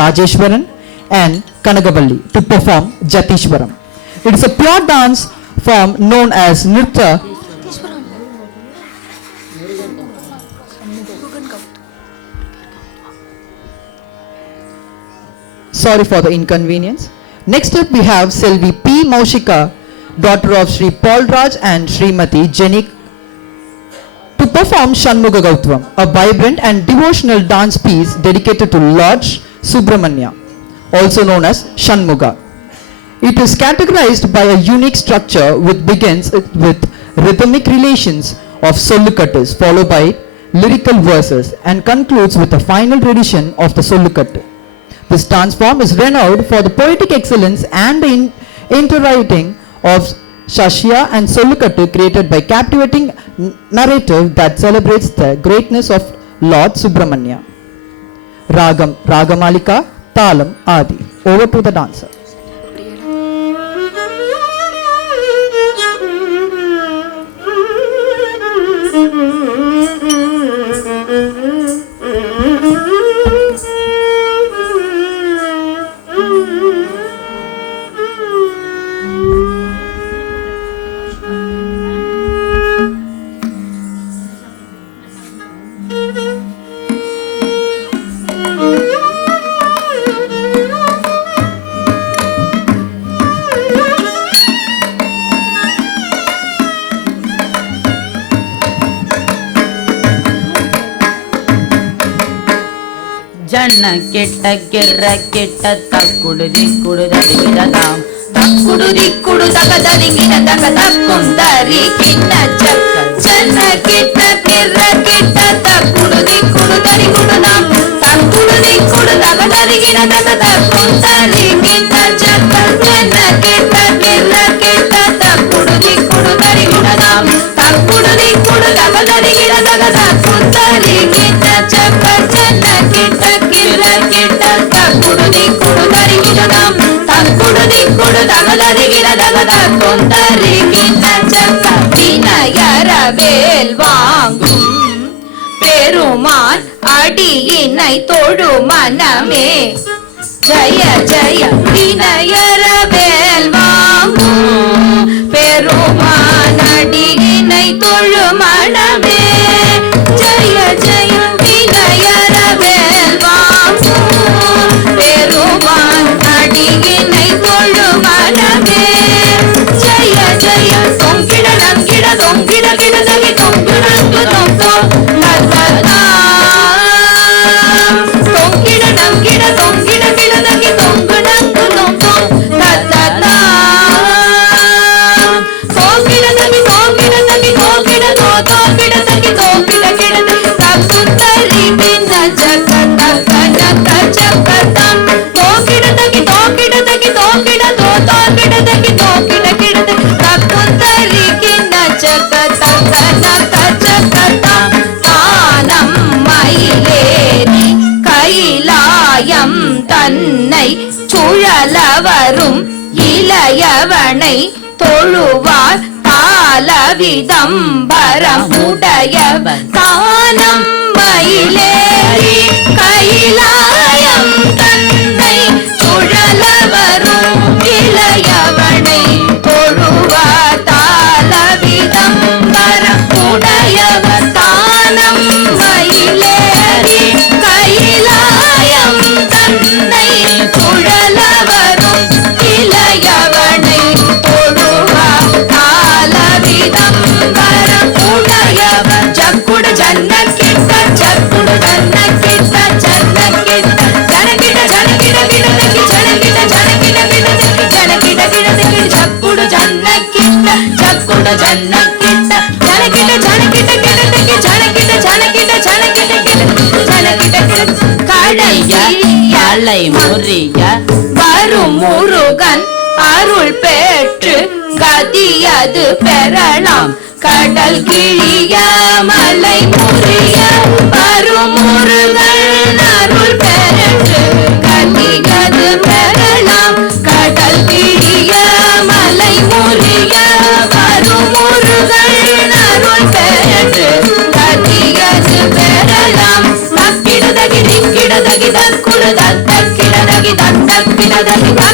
Rajeshwaran and Kanagavalli to perform Jatishwaram. It is a pure dance form known as Nritya. Sorry for the inconvenience. Next up we have Selvi P. Maushika, daughter of Sri Paul Raj and Srimati Jenny, to perform Shanmuga Gautvam, a vibrant and devotional dance piece dedicated to Lord Subramanya, also known as Shanmuga. It is categorized by a unique structure which begins with rhythmic relations of Sollukattus followed by lyrical verses and concludes with a final rendition of the Sollukattu. This dance form is renowned for the poetic excellence and the interwriting of Shashya and Sollukattu created by captivating narrative that celebrates the greatness of Lord Subramanya. Ragam, Ragamalika, Talam, Adi. Over to the dancer. ಜನ ಕೆಟ್ಟ ಕಿರ್ರ ಕೆಟ್ಟ ತಕ್ಕುಡುದಿ ಕುಡುದರಿಗಿಡದಾಂ ತಕ್ಕುಡುದಿ ಕುಡುದಗದರಿಗಿಡ ತಗ ತಕ್ಕುಂದರಿ ಕಿಟ್ಟ ಚಕ್ಕ ಜನ ಕೆಟ್ಟ ಕಿರ್ರ ಕೆಟ್ಟ ತಕ್ಕುಡುದಿ ಕುಡುದರಿ ಕುಡುದಾಂ ತಕ್ಕುಡುದಿ ಕುಡುದಗದರಿಗಿಡ ತಗ ತಕ್ಕುಂದರಿ ಕಿಟ್ಟ ಚಕ್ಕ ಜನ ಕೆಟ್ಟ ಕಿರ್ರ ಕೆಟ್ಟ ತಕ್ಕುಡುದಿ ಕುಡುದರಿ ಕುಡುದಾಂ ತಕ್ಕುಡುದಿ ಕುಡುದಗದರಿಗಿಡ ತಗ ತಕ್ಕುಂದರಿ ಕಿಟ್ಟ ಚಕ್ಕ ಜನ ಕೆಟ್ಟ ಕೆಟ್ಟ ತಕ್ಕುಡುದಿ ಕುಡುದರಿಗಿಡದಾಂ ತಕ್ಕುಡುದಿ ಕುಡುದಗದರಿಗಿಡದಗದ ಕುಂದರಿ ಕಿಟ್ಟ ಚಕ್ಕ வினயர வேல் வாங்கும் பெருமான் அடியினை தொழு மனமே ஜய ஜய வினயர வேல் வாங்கும் பெருமான் அடியினை தொழு மனமே ஜய ஜய வினயர வேல் வாங்கும் பெருமான் அடியினை தொழு மனமே ஜய ஜய தொங்கிட நங்கிட தொங்கிட கிடதகி தொங்குடங்கு தொங்கோ தத்ததா தொங்கிட நங்கிட தொங்கிட கிடதகி தொங்குடங்கு தொங்கோ தத்ததா தோங்கிடதகி தோங்கிடதகி தோங்கிட தோங்கிடதகி தோங்கிட கிடதகி தக்குத்தரி கிண்ண ஜக்க தக்க ஜக்க ஜக்கதம் தோங்கிடதகி தோங்கிடதகி தோங்கிட தோங்கிடதகி தோங்கிட கிடதகி தக்குத்தரி கிண்ண ஜக்க தக்க ஜக்க ஜக்கதம் தானம் மயிலேறி கைலாயம் தன்னை சுழலவரும் இளையவனை தொழுவார் தாளவிதம்பரம் உடையவன் தானம் மயிலேறி கைலாயம் தன்னை சுழலவரும் இளையவனை தொழுவார் தாளவிதம்பரம் உடையவன் தானம் மயிலேறி கைலாயம் தன்னை சுழலவரும் இளையவனை தொழுவார் தாளவிதம்பரம் உடையவன் ஜக்குட ஜன்ன கிட்ட ஜக்குட ஜன்ன கிட்ட ஜன்ன கிட்ட ஜனகிட ஜனகிட கிடதகி ஜனகிட ஜனகிட கிடதகி ஜனகிட கிடதகி ஜக்குட ஜன்ன கிட்ட ஜக்குட ஜன்ன கிட்ட ஜனகிட ஜனகிட கிடதகி ஜனகிட ஜனகிட ஜனகிட கிடதகி ஜனகிட கிட கடைய யாழை முறிய வரும் முருகன் அருள் பெற்று கதியது பெறலாம் கடல் கிழிய மலை முறிய வரும் முருகன் அருள் பெற்று கதியது பெறலாம் கடல் கிழிய மலை முறிய வரும் முருகன் அருள் பெற்று கதியது பெறலாம் தக்கிடதகி திக்கிடதகி தக்குடு தக்கிட దండకి దండకి దండకి